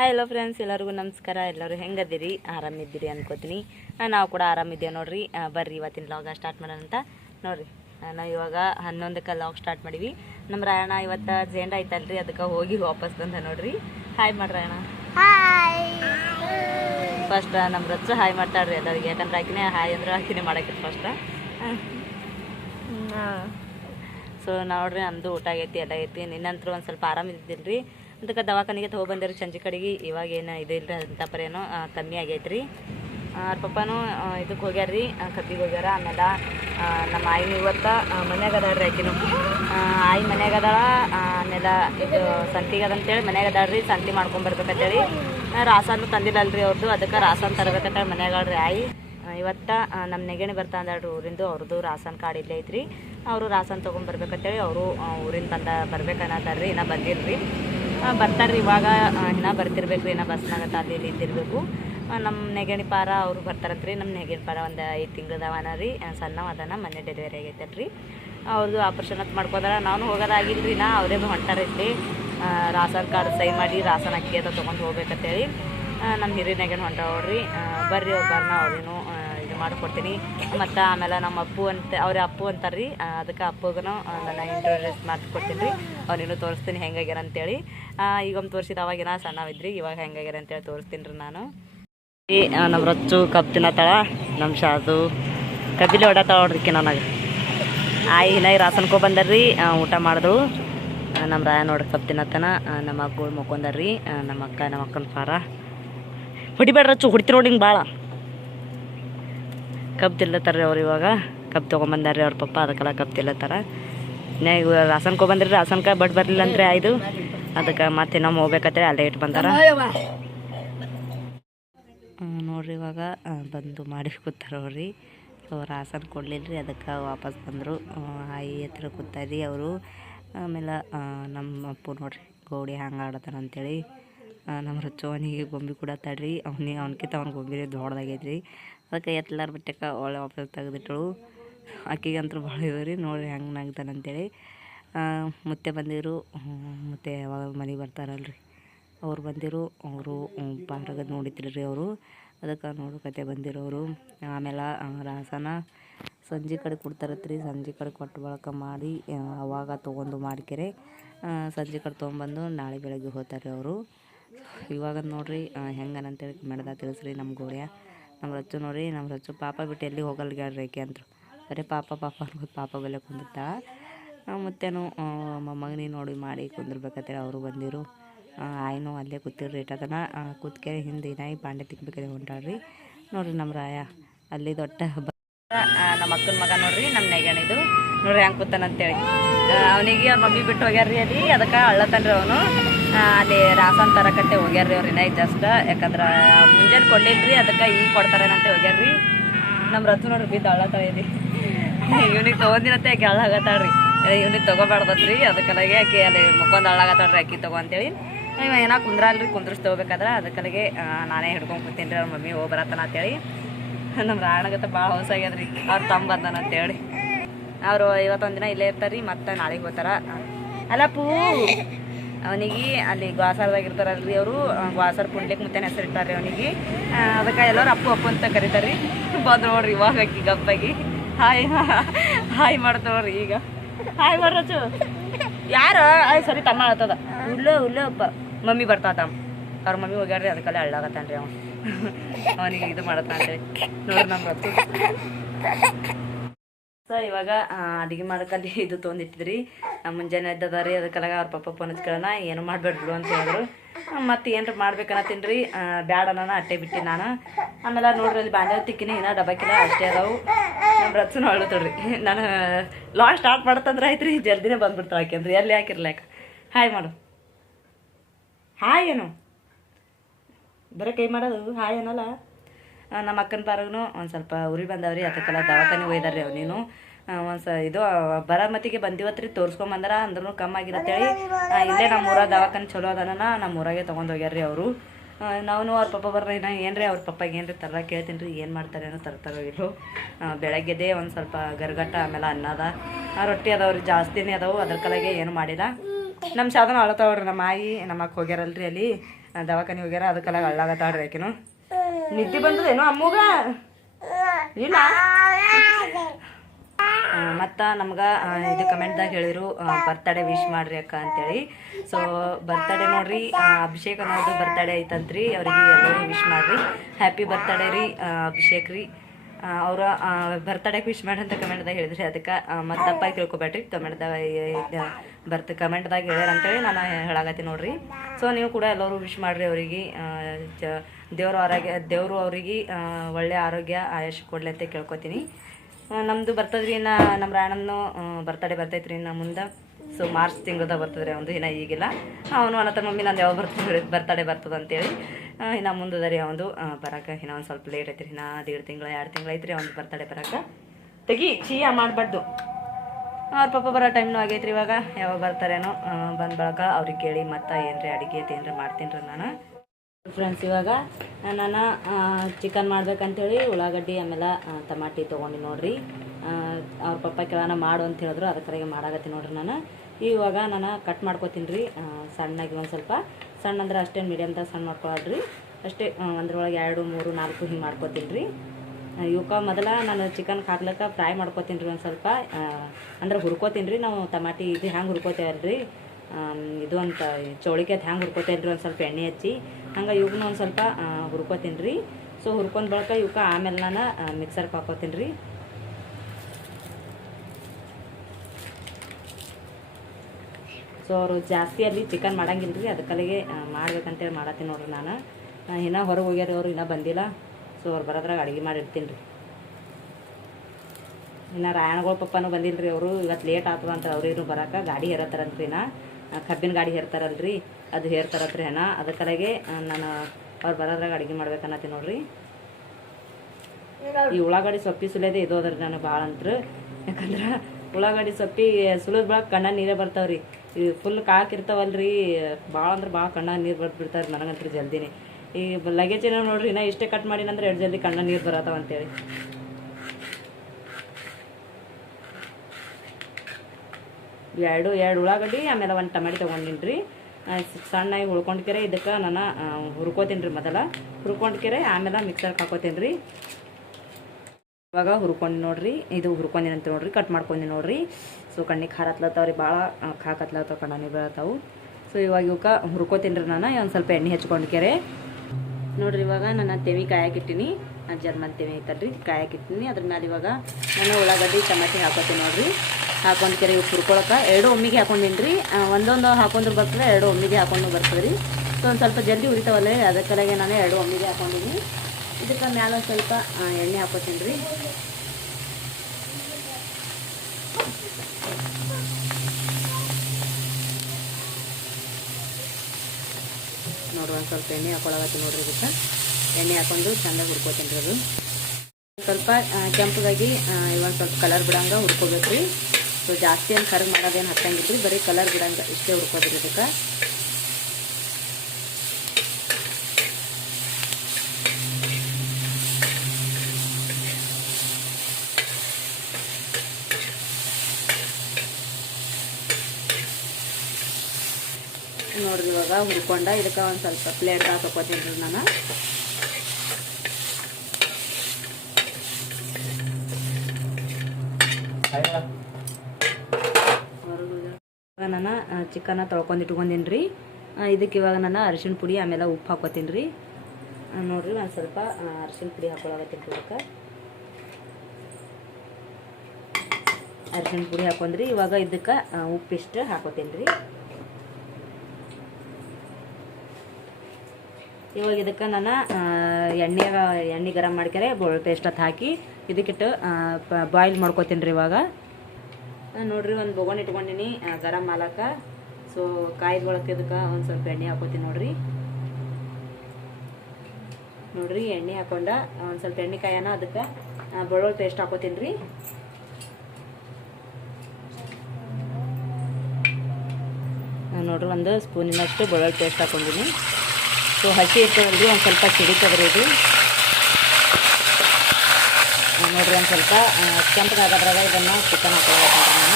Hi hello friends, ಎಲ್ಲರಿಗೂ ನಮಸ್ಕಾರ. ಎಲ್ಲರೂ ಹೆಂಗದಿರಿ? ಆರಾಮಿದ್ದೀರಿ ಅನ್ಕೋತೀನಿ. ನಾವು ಕೂಡ ಆರಾಮಿದ್ದೇವೆ ನೋಡ್ರಿ. ಬರ್ರಿ ಇವತ್ತಿನ ಲಾಗ ಸ್ಟಾರ್ಟ್ ಮಾಡೋಣ ಅಂತ ನೋಡ್ರಿ. ನಾವು ಇವಾಗ 11ಕ್ಕೆ ಲಾಗ್ ಸ್ಟಾರ್ಟ್ ಮಾಡೀವಿ. ನಮ್ಮ ರಾಯಣ್ಣ ಇವತ್ತು ಜೇಂಡ ಐತಲ್ರಿ, ಅದಕ್ಕೆ ಹೋಗಿ ವಾಪಸ್ ಬಂದ ನೋಡ್ರಿ. ಹಾಯ್ ಮಾಡ್ರಾಯಣ. ಫಸ್ಟ್ ನಮ್ಮ ರಚ್ಚು ಹಾಯ್ ಮಾಡ್ತಾಳ್ರಿ ಎಲ್ಲರಿಗೆ, ಯಾಕಂದ್ರೆ ಆಕಿನೇ ಹಾಯ್ ಅಂದ್ರೆ ಆಕಿನೇ ಮಾಡಾಕಿತ್ತು ಫಸ್ಟ್. ಸೊ ನೋಡ್ರಿ, ನಮ್ಮದು ಊಟ ಆಗೈತಿ, ಎಲ್ಲ ಐತಿ. ನಿನ್ನಂತರೂ ಒಂದು ಸ್ವಲ್ಪ ಆರಾಮಿದ್ದಿಲ್ಲ ರೀ, ಅದಕ್ಕೆ ದವಾಖಾನಿಗೆ ತೊಗೊಬಂದಿರಿ ಸಂಜೆ ಕಡೆಗೆ. ಇವಾಗ ಏನು ಇದು ಇಲ್ಲರಿ, ಅಂತ ಪರೇನೋ ಕಮ್ಮಿ ಆಗೈತೆ ರೀ. ಅವ್ರ ಪಪ್ಪನೂ ಇದಕ್ಕೆ ಹೋಗ್ಯಾರ್ರಿ, ಕಬ್ಬಿಗೆ ಹೋಗ್ಯಾರ. ಆಮೇಲೆ ನಮ್ಮ ಆಯಿನ ಇವತ್ತು ಮನ್ಯಾಗ ಅದಾಳ್ರಿ. ಆಕಿನೂ ಆಯಿ ಮನ್ಯಾಗ ಅದಾಳ. ಆಮೇಲೆ ಇದು ಸಂತಿಗೆ ಅದಂತೇಳಿ ಮನ್ಯಾಗ ಅದಾಳ್ರಿ, ಸಂತಿ ಮಾಡ್ಕೊಂಬರ್ಬೇಕಂತೇಳಿ. ರಾಸನ್ನು ತಂದಿಲ್ಲಲ್ರಿ ಅವ್ರದ್ದು, ಅದಕ್ಕೆ ರಾಸನ್ ತರಬೇಕಂತೇಳಿ ಮನ್ಯಾಗಳ್ರಿ ಆಯಿ. ಇವತ್ತು ನಮ್ಮ ನೆಗಣಿ ಬರ್ತಾ ಅಂದಾಳ್ರಿ ಊರಿಂದು. ಅವ್ರದ್ದು ರಾಸನ್ ಕಾರ್ಡ್ ಇಲ್ಲೇ ಐತ್ರಿ. ಅವರು ರಾಸನ್ ತೊಗೊಂಬರ್ಬೇಕಂತೇಳಿ ಅವರು ಊರಿಂದ ಬರ್ಬೇಕನ್ನತ್ತಾರ್ರಿ. ಇನ್ನೂ ಬಂದಿಲ್ರಿ, ಬರ್ತಾರ್ರಿ ಇವಾಗ. ಇನ್ನೂ ಬರ್ತಿರ್ಬೇಕು ರೀ, ಇನ್ನೂ ಬಸ್ನಾಗತ್ತ ಅಲ್ಲಿ ಇಲ್ಲಿ ಇದ್ದಿರಬೇಕು. ನಮ್ಮ ನೆಗಣಿ ಪಾರ ಅವರು ಬರ್ತಾರಂತ್ರಿ. ನಮ್ಮ ನೆಗಣಿ ಪಾರ ಒಂದು 5 ತಿಂಗಳದವನ ರೀ, ಸಣ್ಣ ಅದನ್ನ ಮೊನ್ನೆ ಡೆಲಿವರಿ ಆಗೈತಲ್ರಿ. ಅವ್ರದ್ದು ಆಪ್ರೇಷನ್ ಅಂತ ಮಾಡ್ಕೋದಾರ. ನಾನು ಹೋಗೋದಾಗಿಲ್ರಿ, ಅವರೇ ಹೊಂಟಾರೈತಿ. ರಾಸನ್ ಕಾರ್ಡ್ ಸೈ ಮಾಡಿ ರಾಸನ್ ಅಕ್ಕಿ ಅಂತ ತೊಗೊಂಡು ಹೋಗ್ಬೇಕಂತೇಳಿ ನಮ್ಮ ಹಿರಿಯ ನೆಗಣಿ ಹೊಂಟಾವ್ರಿ. ಬರ್ರಿ ಅವ್ರು ಬರ್ನ ಅವ್ರೇನು ಇದು ಮಾಡಿಕೊಡ್ತೀನಿ. ಮತ್ತು ಆಮೇಲೆ ನಮ್ಮ ಅಪ್ಪು ಅಂತ ಅವ್ರ ಅಪ್ಪು ಅಂತಾರ್ರಿ, ಅದಕ್ಕೆ ಅಪ್ಪಗೂ ನಾನು ಇಂಟ್ರೊಡ್ಯೂಸ್ ಮಾಡಿಕೊಡ್ತೀನಿ ರೀ. ಅವ್ರೇನು ತೋರಿಸ್ತೀನಿ ಹೆಂಗಾಗ್ಯಾರ ಅಂತೇಳಿ. ಈಗೊಮ್ಮೆ ತೋರಿಸಿದ ಅವಾಗಿನ ಸಣ್ಣವಿದ್ರಿ, ಇವಾಗ ಹೆಂಗಾಗ್ಯಾರ ಅಂತೇಳಿ ತೋರಿಸ್ತೀನಿ ರೀ ನಾನು. ನಮ್ಮ ರೊಚ್ಚು ಕಬ್ಬು ತಿನ್ನತ್ತಾಳ. ನಮ್ಮ ಶಾದು ಕಬ್ಬಿಲಿ ಹೊಡತಾಳ ನೋಡ್ರಿಕಿ ನನಗೆ. ಇನ್ನಾಗಿ ರಾಸನ್ಕೊ ಬಂದಾರ್ರಿ, ಊಟ ಮಾಡಿದ್ರು. ನಮ್ಮ ರಾಯ ನೋಡ್ರಿ ಕಬ್ಬು ತಿನ್ನತ್ತನ. ನಮ್ಮ ಅಕ್ಕಗಳು ಮಕ್ಕೊಂದಾರ್ರಿ. ನಮ್ಮ ಅಕ್ಕನ ಪಾರ ಹೊಡಿಬೇಡ ರಚ್ಚು, ಹೊಡಿತೀರ ನೋಡಿ ಹಿಂಗೆ ಭಾಳ. ಕಬ್ಬು ತಿಲ್ಲತ್ತಾರ್ರಿ ಅವ್ರು. ಇವಾಗ ಕಬ್ಬು ತೊಗೊಂಬಂದಾರ್ರಿ ಅವ್ರ ಪಪ್ಪ, ಅದಕ್ಕೆಲ್ಲ ಕಬ್ಬು ತಿಲ್ಲತ್ತಾರ. ಈಗ ರಾಸನ್ಕೊ ಬಂದ್ರಿ, ರಾಸನ್ಕ ಬಡ್ ಬರಲಿಲ್ಲ ಅಂದರೆ ಆಯ್ತು. ಅದಕ್ಕೆ ಮತ್ತೆ ನಮ್ಮ ಹೋಗ್ಬೇಕಂತೇಳಿ ಅಲ್ಲೇ ಇಟ್ಟು ಬಂದಾರ ನೋಡ್ರಿ. ಇವಾಗ ಬಂದು ಮಾಡಿ ಕೂತಾರ ಅವ್ರಿ. ಸೊ ರಾಸನ್ ಕೊಡ್ಲಿಲ್ಲ ರೀ, ಅದಕ್ಕೆ ವಾಪಸ್ ಬಂದರು. ಆಯಿ ಹತ್ರ ಕೂತಾರ್ರಿ ಅವರು. ಆಮೇಲೆ ನಮ್ಮ ಅಪ್ಪು ನೋಡ್ರಿ ಗೋಡಿ ಹ್ಯಾಂಗೆ ಆಡತಾನ ಅಂತೇಳಿ. ನಮ್ಮ ರಚ್ಚವನಿಗೆ ಗೊಂಬೆ ಕೊಡತ್ತಾಡ್ರಿ. ಅವ್ನಿಗಿಂತ ಅವ್ನ ಗೊಂಬೆ ದೊಡ್ಡದಾಗೈತ್ರಿ. ಅದಕ್ಕೆ ಎತ್ತಲಾರ ಬಿಟ್ಟಕ್ಕೆ ಒಳ್ಳೆ ವಾಪಸ್ ತೆಗೆದಿಟ್ಟಳು. ಅಕ್ಕಿಗಂತೂ ಭಾಳ ಇದ್ರಿ ನೋಡ್ರಿ ಹೆಂಗೆ ನಗ್ತಾನೆ ಅಂತೇಳಿ. ಮುತ್ತೆ ಬಂದಿರು, ಮುತ್ತೆ ಯಾವಾಗ ಮನೆಗೆ ಬರ್ತಾರಲ್ರಿ ಅವ್ರು ಬಂದಿರು. ಅವರು ಪಾರಾಗ ನೋಡಿದ್ರಿ ಅವರು, ಅದಕ್ಕೆ ನೋಡೋಕತೆ ಬಂದಿರೋರು. ಆಮೇಲೆ ರಾಸನ ಸಂಜೆ ಕಡೆ ಕೊಡ್ತಾರತ್ರಿ. ಸಂಜೆ ಕಡೆ ಕೊಟ್ಟು ಬಳಕ ಮಾಡಿ ಅವಾಗ ತೊಗೊಂಡು ಮಾಡ್ಕೆರೆ ಸಂಜೆ ಕಡೆ ತೊಗೊಂಬಂದು ನಾಳೆ ಬೆಳಗ್ಗೆ ಹೋಗ್ತಾರೆ ಅವರು. ಇವಾಗ ನೋಡ್ರಿ ಹೆಂಗನಂತೇಳಿ ಕನ್ನಡದಾಗ ತಿಳಿಸ್ರಿ ನಮ್ಮ ಗೋಡ್ಯ. ನಮ್ಮ ರಚ್ಚು ನೋಡ್ರಿ, ನಮ್ಮ ರಚ್ಚು ಪಾಪ ಬಿಟ್ಟು ಎಲ್ಲಿ ಹೋಗಲ್ಗ್ಯಾಡ್ರಿ ಆಕೆ ಅಂದರು. ಬರೀ ಪಾಪ ಪಾಪ ಅನ್ಬೋದು, ಪಾಪ ಬೆಲೆ ಕುಂದಿರ್ತಾಳ. ಮತ್ತೇನು ಮೊಮ್ಮಗನಿ ನೋಡಿ ಮಾಡಿ ಕುಂದಿರ್ಬೇಕಂತೇಳಿ ಅವರು ಬಂದಿರು. ಆಯಿನೂ ಅಲ್ಲೇ ಕೂತಿರ್ರಿ ಇಟ್ಟದನ. ಕೂತ್ಕೆ ಹಿಂದೆ ನಾಯಿ ಬಾಂಡೆ ತಿಕ್ಬೇಕಾದ್ರೆ ಹೊಂಟಾಳ್ರಿ. ನೋಡ್ರಿ ನಮ್ಮ ರಾಯ ಅಲ್ಲಿ ದೊಡ್ಡ ನಮ್ಮ ಅಕ್ಕನ ಮಗ ನೋಡ್ರಿ, ನಮ್ಮ ನೆಗಣಿದು ನೋಡ್ರಿ ಹೆಂಗೆ ಕೂತಾನಂತೇಳಿ. ಅವನಿಗೆ ಅವ್ರ ಮಮ್ಮಿ ಬಿಟ್ಟು ಹೋಗ್ಯಾರ್ರಿ ಅಲ್ಲಿ, ಅದಕ್ಕೆ ಅಳ್ಳತನ್ರಿ ಅವನು. ಅಲ್ಲಿ ರಾಸನ್ ತರಕಟ್ಟೆ ಹೋಗ್ಯಾರ್ರಿ ಅವ್ರು ಇನ್ನೇ ಜಸ್ಟ್. ಯಾಕಂದ್ರೆ ಮುಂಜಾನೆ ಕೊಡ್ಲಿಲ್ರಿ, ಅದಕ್ಕೆ ಈಗ ಕೊಡ್ತಾರೇನಂತೆ ಹೋಗ್ಯಾರ್ರಿ. ನಮ್ಮ ರಚ್ಚು ನೋಡ್ರಿ ಬಿದ್ದು ಅಳ್ಳತ್ತಾಳ ಇಲ್ಲಿ. ಇವ್ನಿಗೆ ತೊಗೊಂದಿನತ್ತೆ ಆಕೆ ಅಳ್ಳಾಗತ್ತಾಳ್ರಿ. ಇವ್ನಿಗೆ ತೊಗೋಬಾರ್ದತ್ರಿ, ಅದಕ್ಕಲಾಗೆ ಆಕೆ ಅಲ್ಲಿ ಮುಕ್ಕೊಂದು ಅಳ್ಳಾಗತ್ತಾಳ್ರಿ ಆಕಿ ತಗೋ ಅಂತೇಳಿ. ಇವ ಏನೋ ಕುಂದ್ರಲ್ರಿ, ಕುಂದ್ರಿಸಿ ತೊಗೋಬೇಕಾದ್ರೆ ಅದಕ್ಕಲಾಗೆ ನಾನೇ ಹಿಡ್ಕೊಂಡು ಕೂತೀನಿ ರೀ. ಅವ್ರ ಮಮ್ಮಿ ಹೋಗಿ ಬರತ್ತಾನ ಅಂತೇಳಿ. ನಮ್ಮ ರಾಣಗತ್ತ ಭಾಳ ಹೊಸ ಆಗ್ಯದ್ರಿ, ಅವ್ರು ತಮ್ಮ ಬಂದಾನ ಅಂತೇಳಿ. ಅವರು ಇವತ್ತೊಂದು ದಿನ ಇಲ್ಲೇ ಇರ್ತಾರೆ ರೀ, ಮತ್ತು ನಾಳೆಗೆ ಹೋಗ್ತಾರ. ಅಲ್ಲ ಪೂ ಅವನಿಗೆ ಅಲ್ಲಿ ಗ್ವಾಸರ್ದಾಗ ಇರ್ತಾರಲ್ರಿ ಅವರು, ಗ್ವಾಸರ್ ಪುಂಡ್ಲಿಕ್ಕೆ ಮುತ್ತೇನೆ ಹೆಸರು ಇರ್ತಾರೆ ಅವನಿಗೆ. ಅದಕ್ಕೆ ಎಲ್ಲರೂ ಅಪ್ಪು ಅಪ್ಪು ಅಂತ ಕರೀತಾರೆ ರೀ. ಬಂದು ನೋಡ್ರಿ ಇವಾಗ ಆಕಿ ಗಪ್ಪಾಗಿ ಹಾಯ್ ಹಾಯ್ ಮಾಡ್ತಾವ್ರಿ. ಈಗ ಹಾಯ್ ಮಾಡ್ರಚ್ಚು. ಯಾರು ಸರಿ ತಮ್ಮ ಹೇಳ್ತದ ಉಲ್ಲೋ ಅಪ್ಪ ಮಮ್ಮಿ ಬರ್ತಾವ. ಅವ್ರ ಮಮ್ಮಿ ಹೋಗ್ಯಾರ್ರಿ, ಅದಕ್ಕೆಲ್ಲ ಹಳ್ಳಾಗತ್ತಾನ್ರಿ ಅವ್ನು. ಅವನಿಗೆ ಇದು ಮಾಡತ್ತ ಅಂತೇಳಿ ನೋಡ್ರಿ ನಮ್ಮ ರಚ್ಚು. ಸೊ ಇವಾಗ ಅಡುಗೆ ಮಾಡೋಕ್ಕಲ್ಲಿ ಇದು ತೊಗೊಂಡಿಟ್ಟಿದ್ರಿ. ಮುಂಜಾನೆ ಎದ್ದದ ರೀ, ಅದಕ್ಕೆಲ್ಲ ಅವ್ರ ಪಪ್ಪ ಫೋನ್ ಹಚ್ಕೊಳ್ಳೋಣ ಏನು ಮಾಡಬೇಡ್ರು ಅಂತ ಹೇಳಿದ್ರು. ಮತ್ತು ಏನರ ಮಾಡ್ಬೇಕನ್ನತ್ತೀನಿ ರೀ, ಬ್ಯಾಡ ನಾನು ಅಟ್ಟೆ ಬಿಟ್ಟು ನಾನು. ಆಮೇಲೆ ನೋಡ್ರಿ ಅಲ್ಲಿ ಬಾಂಡೆ ತಿಕ್ಕಿನಿ, ಇನ್ನೂ ಡಬ್ಬಕ್ಕಿಲ್ಲ ಅಷ್ಟೇ ಅದಾವು. ನಮ್ಮ ರಚ್ಚನ ಅಳ್ತಡ್ರಿ. ನಾನು ಲಾಗ್ ಸ್ಟಾರ್ಟ್ ಮಾಡತ್ತಂದ್ರೆ ಆಯ್ತು ರೀ, ಜಲ್ದಿನೇ ಬಂದ್ಬಿಡ್ತಾಳೆ ಆಕೆಂದ್ರಿ. ಎಲ್ಲಿ ಹಾಕಿರ್ಲಾಕ ಹಾಯ್ ಮಾಡು. ಹಾಯ್ ಏನು ಬರೀ ಕೈ ಮಾಡೋದು ಹಾಯ್ ಏನಲ್ಲ. ನಮ್ಮ ಅಕ್ಕನ ಪಾರಗೂ ಒಂದು ಸ್ವಲ್ಪ ಉರಿ ಬಂದವ್ರಿ, ಅದಕ್ಕೆಲ್ಲ ದವಾಖಾನೆ ಒಯ್ದಾರ್ರಿ ಅವನೇನು. ಇದು ಬರ ಮತ್ತಿಗೆ ಬಂದಿವತ್ತು ರೀ, ತೋರಿಸ್ಕೊಂಬಂದಾರ. ಅಂದ್ರೂ ಕಮ್ಮಾಗಿರತ್ತೇಳಿ ಇಲ್ಲೇ ನಮ್ಮ ಊರಾಗ ದವಾಖಾನೆ ಚಲೋ ಅದನ, ನಮ್ಮ ಊರಾಗೆ ತೊಗೊಂಡು ಹೋಗ್ಯಾರ್ರಿ ಅವರು. ನಾವು ಅವ್ರ ಪಪ್ಪ ಬರ್ರಿ ನಾ ಏನ್ರಿ ಅವ್ರ ಪಪ್ಪಗೆ ಏನ್ರಿ ತರ ಕೇಳ್ತೀನಿ ರೀ, ಏನು ಮಾಡ್ತಾರೇನೋ ತರ್ತಾರೋ ಇಲ್ಲೋ. ಬೆಳಗ್ಗೆದೇ ಒಂದು ಸ್ವಲ್ಪ ಗರ್ಗಟ್ಟ, ಆಮೇಲೆ ಅನ್ನದ ರೊಟ್ಟಿ ಅದಾವ್ರಿ, ಜಾಸ್ತಿನೇ ಅದಾವು. ಅದ್ರ ಕಲಾಗೆ ಏನು ಮಾಡಿಲ್ಲ. ನಮ್ಮ ಸಾಧನ ಅಳತಾವ್ರಿ. ನಮ್ಮ ಆಯಿ ನಮ್ಮ ಅಕ್ಕ ಹೋಗ್ಯಾರಲ್ರಿ ಅಲ್ಲಿ, ದವಾಖಾನೆ ಹೋಗ್ಯಾರ, ಅದಕ್ಕೆಲ್ಲ ಅಳ್ಳಾಗತ್ತಾಳ್ರಿ ಆಕಿನು. ನಿದ್ದೆ ಬಂದದೇನೋ ಅಮ್ಮಗ ಇಲ್ಲ. ಮತ್ತು ನಮ್ಗೆ ಇದು ಕಮೆಂಟ್ದಾಗ ಹೇಳಿದ್ರು ಬರ್ತಡೇ ವಿಶ್ ಮಾಡ್ರಿ ಅಕ್ಕ ಅಂತೇಳಿ. ಸೊ ಬರ್ತಡೇ ನೋಡ್ರಿ, ಅಭಿಷೇಕ್ ಅನ್ನೋದು ಬರ್ತಡೇ ಐತಂತ್ರಿ. ಅವ್ರಿಗೆ ಎಲ್ಲರೂ ವಿಶ್ ಮಾಡ್ರಿ, ಹ್ಯಾಪಿ ಬರ್ತಡೇ ರೀ ಅಭಿಷೇಕ್ ರೀ. ಅವರ ಬರ್ತಡೇಗೆ ವಿಶ್ ಮಾಡಿ ಅಂತ ಕಮೆಂಟ್ದಾಗ ಹೇಳಿದ್ರಿ. ಅದಕ್ಕೆ ಮತ್ತೆ ತಪ್ಪಾಗಿ ತಿಳ್ಕೊಬೇಡ್ರಿ, ಕಮೆಂಟ್ದಾಗ ಹೇಳ್ಯಾರ ಅಂತೇಳಿ ನಾನು ಹೇಳಾಗತ್ತೀನಿ ನೋಡ್ರಿ. ಸೊ ನೀವು ಕೂಡ ಎಲ್ಲರೂ ವಿಶ್ ಮಾಡಿರಿ ಅವರಿಗೆ. ದೇವರು ಅವ್ರಿಗೆ ಒಳ್ಳೆ ಆರೋಗ್ಯ ಆಯುಷ್ ಕೊಡಲಿ ಅಂತ ಕೇಳ್ಕೊತೀನಿ. ನಮ್ಮದು ಬರ್ತದ್ರಿ, ಇನ್ನು ನಮ್ಮ ರಾಣನ್ನು ಬರ್ತಡೇ ಬರ್ತೈತ್ರಿ ಇನ್ನು ಮುಂದೆ. ಸೊ ಮಾರ್ಚ್ ತಿಂಗಳದಾಗ ಬರ್ತದ್ರಿ ಅವನು, ಇನ್ನು ಈಗಿಲ್ಲ. ಅವನು ಅನ್ನತ್ತ ಮಮ್ಮಿ ನಂದು ಯಾವಾಗ ಬರ್ತಡೇ ಬರ್ತದೆ ಅಂತೇಳಿ. ಇನ್ನು ಮುಂದದ ರೀ ಅವನು ಬರೋಕೆ ಇನ್ನೂ ಒಂದು ಸ್ವಲ್ಪ ಲೇಟ್ ಐತ್ರಿ. ಇನ್ನು 1.5 ತಿಂಗಳು 2 ತಿಂಗಳು ಐತ್ರಿ ಅವ್ನು ಬರ್ತಡೇ ಬರೋಕೆ. ತೆಗಿ ಚೀಯ ಮಾಡಬಾರ್ದು. ಅವ್ರ ಪಾಪ ಬರೋ ಟೈಮ್ನೂ ಆಗೈತ್ರಿ. ಇವಾಗ ಯಾವಾಗ ಬರ್ತಾರೇನೋ, ಬಂದು ಬಳಕ ಅವ್ರಿಗೆ ಕೇಳಿ ಮತ್ತೆ ಏನ್ರಿ ಅಡುಗೆ ಏನ್ರಿ ಮಾಡ್ತೀನಿ ರೀ ನಾನು. ಫ್ರೆಂಡ್ಸ್, ಇವಾಗ ನಾನು ಚಿಕನ್ ಮಾಡ್ಬೇಕಂತೇಳಿ ಉಳ್ಳಾಗಡ್ಡಿ ಆಮೇಲೆ ಟಮಾಟಿ ತೊಗೊಂಡು ನೋಡ್ರಿ. ಅವ್ರ ಪಪ್ಪ ಕೇಳೋಣ ಮಾಡು ಅಂತ ಹೇಳಿದ್ರು, ಅದಕ್ಕೆ ಮಾಡಾಕತ್ತೀನಿ ನೋಡ್ರಿ. ಇವಾಗ ನಾನು ಕಟ್ ಮಾಡ್ಕೊತೀನಿ ರೀ ಸಣ್ಣಾಗಿ. ಒಂದು ಸ್ವಲ್ಪ ಸಣ್ಣ ಅಂದ್ರೆ ಅಷ್ಟೇನು ಮೀಡಿಯಮ್ದಾಗ ಸಣ್ಣ ಮಾಡ್ಕೊಳ್ರಿ ಅಷ್ಟೇ. ಒಂದ್ರೊಳಗೆ 2, 3, 4 ಹಿಂಗೆ ಮಾಡ್ಕೊತೀನಿ ರೀ. ಇವಕ್ಕೆ ಮೊದಲ ನಾನು ಚಿಕನ್ ಹಾಕ್ಲಿಕ್ಕೆ ಫ್ರೈ ಮಾಡ್ಕೊತೀನಿ ರೀ ಒಂದು ಸ್ವಲ್ಪ. ಅಂದ್ರೆ ಹುರ್ಕೋತೀನಿ ರೀ. ನಾವು ಟಮಾಟಿ ಇದು ಹೆಂಗೆ ಹುರ್ಕೋತೇವಲ್ರಿ, ಇದು ಅಂತ ಚೌಳಿಕೆ ಅದು ಹೆಂಗೆ ಹುರ್ಕೋತೇನೆ ರೀ ಒಂದು ಸ್ವಲ್ಪ ಎಣ್ಣೆ ಹಚ್ಚಿ, ಹಂಗೆ ಇವ್ಗೂ ಒಂದು ಸ್ವಲ್ಪ ಹುರ್ಕೋತೀನಿ ರೀ. ಸೊ ಹುರ್ಕೊಂಡು ಬಳಕ ಇವಕ್ಕೆ ಆಮೇಲೆ ನಾನು ಮಿಕ್ಸರ್ಗೆ ಹಾಕೋತೀನಿ ರೀ. ಸೊ ಅವರು ಜಾಸ್ತಿ ಅಲ್ಲಿ ಚಿಕನ್ ಮಾಡಂಗಿಲ್ಲ ರೀ, ಅದಕ್ಕಲ್ಲಿಗೆ ಮಾಡ್ಬೇಕಂತೇಳಿ ಮಾಡತ್ತೀನಿ ನೋಡ್ರಿ. ನಾನು ಇನ್ನೂ ಹೊರಗೆ ಹೋಗ್ಯಾರ, ಅವರು ಇನ್ನೂ ಬಂದಿಲ್ಲ. ಸೊ ಅವ್ರು ಬರೋದ್ರಾಗ ಅಡುಗೆ ಮಾಡಿರ್ತೀನಿ ರೀ. ಇನ್ನು ರಾಯಣಗಳ ಪಪ್ಪನೂ ಬಂದಿಲ್ಲ ರೀ, ಅವರು ಇವತ್ತು ಲೇಟ್ ಆಗ್ತದ ಅಂತ ಅವ್ರೇನು ಬರೋಕೆ. ಗಾಡಿ ಹೇರತ್ತಾರಂತ್ರಿ, ಕಬ್ಬಿನ ಗಾಡಿ ಹೇರ್ತಾರಲ್ರಿ, ಅದು ಹೇರ್ತಾರತ್ರಿ ಅದಕ್ಕಲಾಗೆ ನಾನು ಅವ್ರು ಬರೋದ್ರಾಗ ಅಡುಗೆ ಮಾಡ್ಬೇಕನ್ನತ್ತೀನಿ ನೋಡ್ರಿ. ಈ ಉಳ್ಳಾಗಡ್ಡಿ ಸೊಪ್ಪಿ ಸುಲಿಯೋದೇ ಇದು ಅದ್ರಿ ನನಗೆ ಭಾಳ ಅಂತ್ರು. ಯಾಕಂದ್ರೆ ಉಳ್ಳಾಗಡ್ಡಿ ಸೊಪ್ಪಿ ಸುಲಿದ ಬಳಕ ಕಣ್ಣ ನೀರೇ ಬರ್ತಾವ್ರಿ. ಈ ಫುಲ್ ಕಾಕಿರ್ತಾವಲ್ರಿ, ಭಾಳ ಅಂದ್ರೆ ಭಾಳ ಕಣ್ಣ ನೀರು ಬರ್ಬಿಡ್ತಾವ್ರಿ ನನಗಂತ್ರಿ ಜಲ್ದಿನೇ. ಈ ಲಗೇಜ್ ಏನೋ ನೋಡ್ರಿ, ಇನ್ನೂ ಇಷ್ಟೇ ಕಟ್ ಮಾಡಿನಂದ್ರೆ 2 ಜಲ್ದಿ ಕಣ್ಣ ನೀರು ಬರತ್ತಾವ ಅಂತೇಳಿ. ಎರಡು ಉಳ್ಳಾಗಡ್ಡಿ ಆಮೇಲೆ 1 ಟಮಾಟಿ ತೊಗೊಂಡಿನಿ ರೀ. ಸಣ್ಣಾಗಿ ಹುಳ್ಕೊಂಡ್ಕೆರೆ ಇದಕ್ಕೆ ನಾನು ಹುರ್ಕೋತೀನಿ ರೀ. ಮೊದಲ ಹುರ್ಕೊಂಡ್ಕೆರೆ ಆಮೇಲೆ ಮಿಕ್ಸರ್ಗೆ ಹಾಕೋತೀನಿ ರೀ. ಇವಾಗ ಹುರ್ಕೊಂಡು ನೋಡ್ರಿ, ಇದು ಹುರ್ಕೊಂಡಿನಿ ಅಂತ ನೋಡ್ರಿ, ಕಟ್ ಮಾಡ್ಕೊಂಡು ನೋಡ್ರಿ. ಸೊ ಕಣ್ಣಿಗೆ ಖಾರ ಹತ್ಲತ್ತಾವ್ರಿ, ಭಾಳ ಹತ್ಲತ್ತಾವ, ಕಣ್ಣ ನೀರು ಬರತ್ತಾವು. ಸೊ ಇವಾಗ ಇವಕ್ಕೆ ಹುರ್ಕೋತೀನಿ ರೀ. ನಾನು ಒಂದು ಸ್ವಲ್ಪ ಎಣ್ಣೆ ಹಚ್ಕೊಂಡ್ಕೆರೆ ನೋಡ್ರಿ. ಇವಾಗ ನಾನು ತೆವಿ ಕಾಯಕ್ಕಿಟ್ಟಿನಿ, ಜರ್ಮನ್ ತೆವಿ ಐತಲ್ರಿ, ಕಾಯಕ್ಕಿಟ್ಟಿನಿ. ಅದ್ರ ಮೇಲೆ ಇವಾಗ ನಾನು ಉಳ್ಳಾಗಡ್ಡಿ ಟಮಾಟಿ ಹಾಕೋತೀನಿ ನೋಡ್ರಿ. ಹಾಕೊಂಡ್ಕೆರೆ ಇವು ಹುರ್ಕೊಳಕ್ಕೆ 2 ಒಮ್ಮಿಗೆ ಹಾಕೊಂಡಿನಿ ರೀ. ಒಂದೊಂದು ಹಾಕೊಂಡ್ರು ಬರ್ತದೆ, 2 ಒಮ್ಮಿಗೆ ಹಾಕೊಂಡು ಬರ್ತದೆ ರೀ. ಸೊ ಒಂದು ಸ್ವಲ್ಪ ಜಲ್ದಿ ಉರಿತಾವಲ್ಲ, ಅದಕ್ಕಾಗೆ ನಾನು 2 ಒಮ್ಮಿಗೆ ಹಾಕೊಂಡಿನಿ. ಇದಕ್ಕೆ ಮ್ಯಾಲೆ ಒಂದು ಸ್ವಲ್ಪ ಎಣ್ಣೆ ಹಾಕೋತೀನಿ ರೀ. ನೋಡ್ರಿ ಒಂದು ಸ್ವಲ್ಪ ಎಣ್ಣೆ ಹಾಕೊಳಗತ್ತೀನಿ ನೋಡ್ರಿ. ಇದಕ್ಕೆ ಎಣ್ಣೆ ಹಾಕೊಂಡು ಚೆಂದಾಗಿ ಹುರ್ಕೋತೀನಿ ರೀ. ಅದು ಸ್ವಲ್ಪ ಕೆಂಪಗಾಗಿ ಒಂದು ಸ್ವಲ್ಪ ಕಲರ್ ಬಿಡಂಗೆ ಹುರ್ಕೋಬೇಕು ರೀ. ಸೊ ಜಾಸ್ತಿ ಏನು ಕರ್ಗ್ ಮಾಡೋದೇನು ಹತ್ತಂಗಿಲ್ಲ ರೀ, ಬರೀ ಕಲರ್ ಬಿಡಂಗೆ ಇಷ್ಟೇ ಹುರ್ಕೋದ್ರಿ. ಇದಕ್ಕೆ ನೋಡ್ರಿ ಇವಾಗ ಹುರ್ಕೊಂಡ ಇದಕ್ಕೆ ಒಂದು ಸ್ವಲ್ಪ ಪ್ಲೇಟ್ದಾಗ ತಗೋತೀನಿ ರೀ ನಾನು. ನಾನು ಚಿಕನ್ನ ತೊಳ್ಕೊಂಡು ಇಟ್ಕೊಂಡೀನಿ ರೀ. ಇದಕ್ಕೆ ಇವಾಗ ನಾನು ಅರಿಶಿಣ ಪುಡಿ ಆಮೇಲೆ ಉಪ್ಪು ಹಾಕೋತೀನಿ ರೀ. ನೋಡ್ರಿ ಒಂದು ಸ್ವಲ್ಪ ಅರಿಶಿಣ ಪುಡಿ ಹಾಕೊಳಗತ್ತೀನಿ ರೀ. ಇದಕ್ಕೆ ಅರಿಶಿಣ ಪುಡಿ ಹಾಕೊಂಡ್ರಿ. ಇವಾಗ ಇದಕ್ಕೆ ಉಪ್ಪು ಇಷ್ಟು ಹಾಕೋತೀನಿ ರೀ. ಇವಾಗ ಇದಕ್ಕೆ ನಾನು ಎಣ್ಣೆ ಗರಂ ಮಾಡ್ಕೆರೆ ಬೆಳ್ಳುಳ್ಳಿ ಪೇಸ್ಟ್ ಅಂತ ಹಾಕಿ ಇದಕ್ಕಿಟ್ಟು ಬಾಯ್ಲ್ ಮಾಡ್ಕೋತೀನಿ ರೀ. ಇವಾಗ ನೋಡ್ರಿ ಒಂದು ಬೊಗೋಣಿ ಇಟ್ಕೊಂಡಿನಿ ಗರಂ ಮಾಡಕ್ಕೆ. ಸೊ ಕಾಯ್ದು ಒಳಕ್ಕೆ ಇದಕ್ಕೆ ಒಂದು ಸ್ವಲ್ಪ ಎಣ್ಣೆ ಹಾಕೋತೀನಿ ನೋಡ್ರಿ. ಎಣ್ಣೆ ಹಾಕೊಂಡ ಒಂದು ಸ್ವಲ್ಪ ಎಣ್ಣೆ ಕಾಯನ ಅದಕ್ಕೆ ಬೆಳ್ಳುಳ್ಳಿ ಪೇಸ್ಟ್ ಹಾಕೋತೀನಿ ರೀ. ನೋಡ್ರಿ ಒಂದು ಸ್ಪೂನಿನಷ್ಟು ಬೆಳ್ಳುಳ್ಳಿ ಪೇಸ್ಟ್ ಹಾಕೊಂಡಿನಿ. ಸೊ ಹಸಿ ಇರ್ತದಲ್ರಿ, ಒಂದು ಸ್ವಲ್ಪ ಸಿಡಿತದ್ರಿ ಇದು. ನೋಡ್ರಿ ಒಂದು ಸ್ವಲ್ಪ ಕೆಂಪಗಾಗೋದ್ರಾಗ ಇದನ್ನು ಚಿಕನ್ ಹಾಕೊಳ್ಳೋಣ.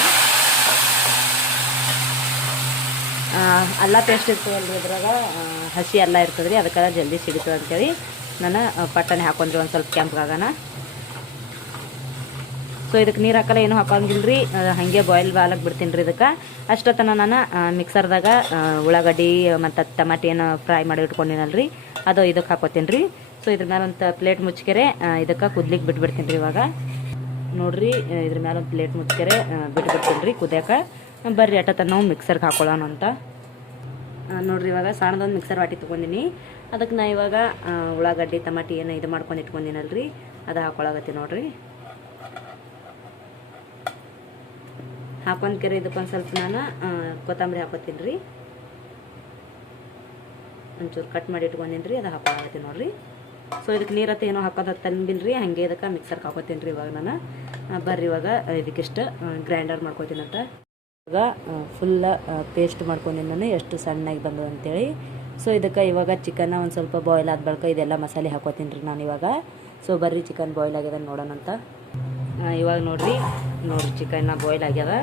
ಅಲ್ಲ ಪೇಸ್ಟ್ ಇರ್ತದಲ್ರಿ ಅದ್ರಾಗ ಹಸಿ ಅಲ್ಲ ಇರ್ತದೆ ರೀ, ಅದಕ್ಕೆ ಜಲ್ದಿ ಸಿಗುತ್ತದೆ ಅಂತೇಳಿ ನಾನು ಪಟ್ಟನೆ ಹಾಕೊಂಡ್ರಿ ಒಂದು ಸ್ವಲ್ಪ ಕೆಂಪಗಾಗನ. ಸೊ ಇದಕ್ಕೆ ನೀರು ಹಾಕಲ್ಲ, ಏನೂ ಹಾಕೋಂಗಿಲ್ಲ ರೀ, ಹಾಗೆ ಬಾಯ್ಲ್ ಬಾಲಕ್ಕೆ ಬಿಡ್ತೀನಿ ರೀ. ಇದಕ್ಕೆ ಅಷ್ಟೊತ್ತನ ನಾನು ಮಿಕ್ಸರ್ದಾಗ ಉಳ್ಳಾಗಡ್ಡಿ ಮತ್ತು ಟಮಾಟಿ ಏನು ಫ್ರೈ ಮಾಡಿ ಇಟ್ಕೊಂಡಿನಲ್ಲ ರೀ, ಅದು ಇದಕ್ಕೆ ಹಾಕೋತೀನಿ ರೀ. ಸೊ ಇದ್ರ ಮೇಲೆ ಒಂದು ಪ್ಲೇಟ್ ಮುಚ್ಕೆರೆ ಇದಕ್ಕೆ ಕುದ್ಲಿಕ್ಕೆ ಬಿಟ್ಬಿಡ್ತೀನಿ ರೀ. ಇವಾಗ ನೋಡಿರಿ, ಇದ್ರ ಮೇಲೆ ಒಂದು ಪ್ಲೇಟ್ ಮುಚ್ಕೆರೆ ಬಿಟ್ಬಿಡ್ತೀನಿ ರೀ ಕುದಿಯೋಕೆ. ಬರ್ರಿ ಅಟ್ಟತ್ತ ನಾವು ಮಿಕ್ಸರ್ಗೆ ಹಾಕೊಳ್ಳೋಣ ಅಂತ. ನೋಡಿರಿ, ಇವಾಗ ಸಣ್ಣದೊಂದು ಮಿಕ್ಸರ್ ವಾಟಿ ತೊಗೊಂಡಿನಿ. ಅದಕ್ಕೆ ನಾ ಇವಾಗ ಉಳ್ಳಾಗಡ್ಡಿ ಟಮಾಟಿ ಏನು ಇದು ಮಾಡ್ಕೊಂಡು ಇಟ್ಕೊಂಡಿನಲ್ಲ ರೀ, ಅದು ಹಾಕೊಳಗತ್ತೀನಿ ನೋಡಿರಿ. ಹಾಕೊಂಡು ಕೆರೆ ಇದಕ್ಕೊಂದು ಸ್ವಲ್ಪ ನಾನು ಕೊತ್ತಂಬರಿ ಹಾಕೋತೀನಿ ರೀ, ಒಂಚೂರು ಕಟ್ ಮಾಡಿ ಇಟ್ಕೊಂಡಿನಿ ರೀ, ಅದು ಹಾಕೊಳಗತ್ತೀನಿ ನೋಡಿರಿ. ಸೊ ಇದಕ್ಕೆ ನೀರತ್ತ ಏನೋ ಹಾಕೋದು ತಂದಿಲ್ಲ ರೀ, ಹಾಗೆ ಇದಕ್ಕೆ ಮಿಕ್ಸರ್ಗೆ ಹಾಕೋತೀನಿ ರೀ. ಇವಾಗ ನಾನು ಬರ್ರಿ ಇವಾಗ ಇದಕ್ಕಿಷ್ಟು ಗ್ರೈಂಡರ್ ಮಾಡ್ಕೋತೀನಂತ. ಇವಾಗ ಫುಲ್ಲ ಪೇಸ್ಟ್ ಮಾಡ್ಕೊಂಡಿನಿ ನಾನು, ಎಷ್ಟು ಸಣ್ಣಾಗಿ ಬಂದವು ಅಂತೇಳಿ. ಸೊ ಇದಕ್ಕೆ ಇವಾಗ ಚಿಕನ್ನ ಒಂದು ಸ್ವಲ್ಪ ಬಾಯ್ಲ್ ಆದ ಬಳಿಕ ಇದೆಲ್ಲ ಮಸಾಲೆ ಹಾಕೋತೀನಿ ರೀ ನಾನು ಇವಾಗ. ಸೊ ಬರ್ರಿ ಚಿಕನ್ ಬಾಯ್ಲ್ ಆಗ್ಯದ ನೋಡೋಣಂತ. ಇವಾಗ ನೋಡಿರಿ ಚಿಕನ್ನ ಬಾಯ್ಲ್ ಆಗ್ಯದ.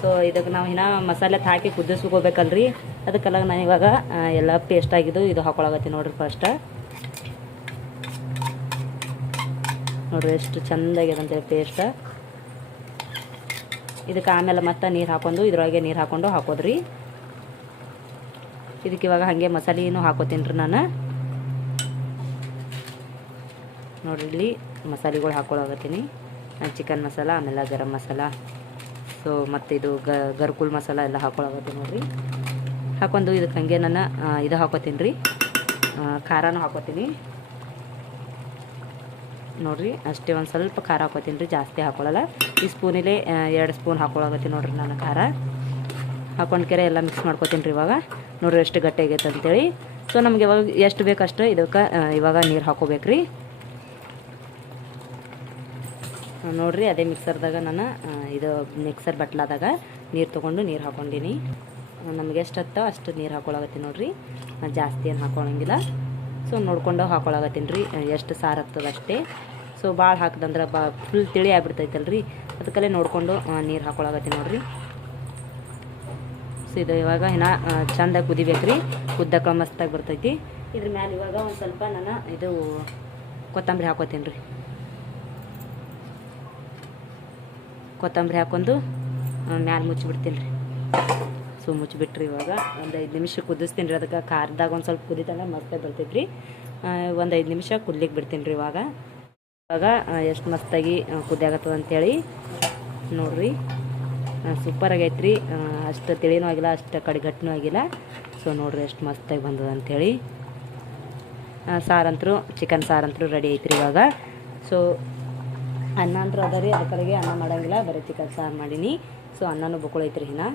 ಸೊ ಇದಕ್ಕೆ ನಾವು ಇನ್ನೂ ಮಸಾಲೆ ಹಾಕಿ ಕುದಿಸ್ಕೋಬೇಕಲ್ರಿ, ಅದಕ್ಕೆಲ್ಲ ನಾನು ಇವಾಗ ಎಲ್ಲ ಪೇಸ್ಟ್ ಆಗಿದ್ದು ಇದು ಹಾಕೊಳಗತ್ತೀನಿ ನೋಡಿರಿ. ಫಸ್ಟ್ ನೋಡಿರಿ ಎಷ್ಟು ಚೆಂದಾಗ್ಯದ ಅಂತೇಳಿ ಪೇಸ್ಟ್. ಇದಕ್ಕೆ ಆಮೇಲೆ ಮತ್ತೆ ನೀರು ಹಾಕೊಂಡು ಇದ್ರೊಳಗೆ ನೀರು ಹಾಕೊಂಡು ಹಾಕೋದ್ರಿ. ಇದಕ್ಕೆ ಇವಾಗ ಹಾಗೆ ಮಸಾಲೆನೂ ಹಾಕೋತೀನಿ ರೀ ನಾನು. ನೋಡಿರಿ ಇಲ್ಲಿ ಮಸಾಲೆಗಳು ಹಾಕೊಳಗತ್ತೀನಿ, ಚಿಕನ್ ಮಸಾಲ, ಆಮೇಲೆ ಗರಂ ಮಸಾಲ, ಸೊ ಮತ್ತು ಇದು ಗರ್ಕುಲ್ ಮಸಾಲ ಎಲ್ಲ ಹಾಕೊಳಗತ್ತೀನಿ ನೋಡಿರಿ. ಹಾಕೊಂಡು ಇದಕ್ಕೆ ಹಾಗೆ ನಾನು ಇದು ಹಾಕೋತೀನಿ ರೀ, ಖಾರನೂ ಹಾಕೋತೀನಿ ನೋಡಿರಿ. ಅಷ್ಟೇ ಒಂದು ಸ್ವಲ್ಪ ಖಾರ ಹಾಕೋತೀನಿ ರೀ, ಜಾಸ್ತಿ ಹಾಕೊಳ್ಳಲ್ಲ. ಈ ಸ್ಪೂನಿಲೆ 2 ಸ್ಪೂನ್ ಹಾಕೊಳಗತ್ತೀನಿ ನೋಡಿರಿ ನಾನು ಖಾರ. ಹಾಕೊಂಡು ಕೆರೆ ಎಲ್ಲ ಮಿಕ್ಸ್ ಮಾಡ್ಕೋತೀನಿ ರೀ. ಇವಾಗ ನೋಡಿರಿ ಎಷ್ಟು ಗಟ್ಟಿ ಆಗೈತೆ ಅಂತೇಳಿ. ಸೊ ನಮ್ಗೆ ಇವಾಗ ಎಷ್ಟು ಬೇಕಷ್ಟು ಇದಕ್ಕೆ ಇವಾಗ ನೀರು ಹಾಕೋಬೇಕು ರೀ. ನೋಡಿರಿ ಅದೇ ಮಿಕ್ಸರ್ದಾಗ ನಾನು ಇದು ಮಿಕ್ಸರ್ ಬಟ್ಲಾದಾಗ ನೀರು ತೊಗೊಂಡು ನೀರು ಹಾಕ್ಕೊಂಡಿನಿ. ನಮಗೆ ಎಷ್ಟು ಹತ್ತೋ ಅಷ್ಟು ನೀರು ಹಾಕೊಳಗತ್ತೀನಿ ನೋಡಿರಿ, ಜಾಸ್ತಿ ಏನು ಹಾಕೊಳಂಗಿಲ್ಲ. ಸೊ ನೋಡ್ಕೊಂಡು ಹಾಕೊಳಗತ್ತೀನಿ ರೀ, ಎಷ್ಟು ಸಾರು ಹತ್ತದ ಅಷ್ಟೇ. ಸೊ ಭಾಳ ಹಾಕಿದಂದ್ರೆ ಫುಲ್ ತಿಳಿ ಆಗ್ಬಿಡ್ತೈತಲ್ಲ ರೀ, ಅದಕ್ಕಲ್ಲೇ ನೋಡಿಕೊಂಡು ನೀರು ಹಾಕೊಳಗತ್ತೀನಿ ನೋಡಿರಿ. ಸೊ ಇದು ಇವಾಗ ಇನ್ನೂ ಚೆಂದಾಗಿ ಕುದಿಬೇಕು ರೀ, ಕುದ್ದಕ್ಕೆ ಮಸ್ತಾಗಿ ಬರ್ತೈತಿ. ಇದ್ರ ಮ್ಯಾಲೆ ಇವಾಗ ಒಂದು ಸ್ವಲ್ಪ ನಾನು ಇದು ಕೊತ್ತಂಬರಿ ಹಾಕೋತೀನಿ ರೀ. ಕೊತ್ತಂಬರಿ ಹಾಕೊಂಡು ಮ್ಯಾಲೆ ಮುಚ್ಚಿಬಿಡ್ತೀನಿ ರೀ. ಸೊ ಮುಚ್ಚಿಬಿಟ್ರಿ ಇವಾಗ ಒಂದು 5 ನಿಮಿಷ ಕುದಿಸ್ತೀನಿ ರೀ. ಅದಕ್ಕೆ ಖಾರದಾಗ ಒಂದು ಸ್ವಲ್ಪ ಕುದಿತಂದ್ರೆ ಮಸ್ತಾಗಿ ಬರ್ತೈತೆ ರೀ. ಒಂದು 5 ನಿಮಿಷ ಕುದ್ಲಿಕ್ಕೆ ಬಿಡ್ತೀನಿ ರೀ. ಇವಾಗ ಎಷ್ಟು ಮಸ್ತಾಗಿ ಕುದಿಯಾಗತ್ತದ ಅಂಥೇಳಿ ನೋಡಿರಿ. ಸೂಪರ್ ಆಗೈತೆ ರೀ, ಅಷ್ಟು ತಿಳಿನೂ ಆಗಿಲ್ಲ, ಅಷ್ಟು ಕಡಿಗಟ್ಟನೂ ಆಗಿಲ್ಲ. ಸೊ ನೋಡಿರಿ ಎಷ್ಟು ಮಸ್ತಾಗಿ ಬಂದದ ಅಂಥೇಳಿ. ಸಾರಂತರೂ ಚಿಕನ್ ಸಾರಂತರೂ ರೆಡಿ ಐತ್ರಿ ಇವಾಗ. ಸೊ ಅನ್ನ ಅಂತೂ ಅದ ರೀ, ಅದಕ್ಕೆ ಅನ್ನ ಮಾಡೋಂಗಿಲ್ಲ, ಬರೀ ಚಿಕನ್ ಸಾರು ಮಾಡೀನಿ. ಸೊ ಅನ್ನನೂ ಬುಕ್ಕೊಳೈತ್ರಿ ಇನ್ನು.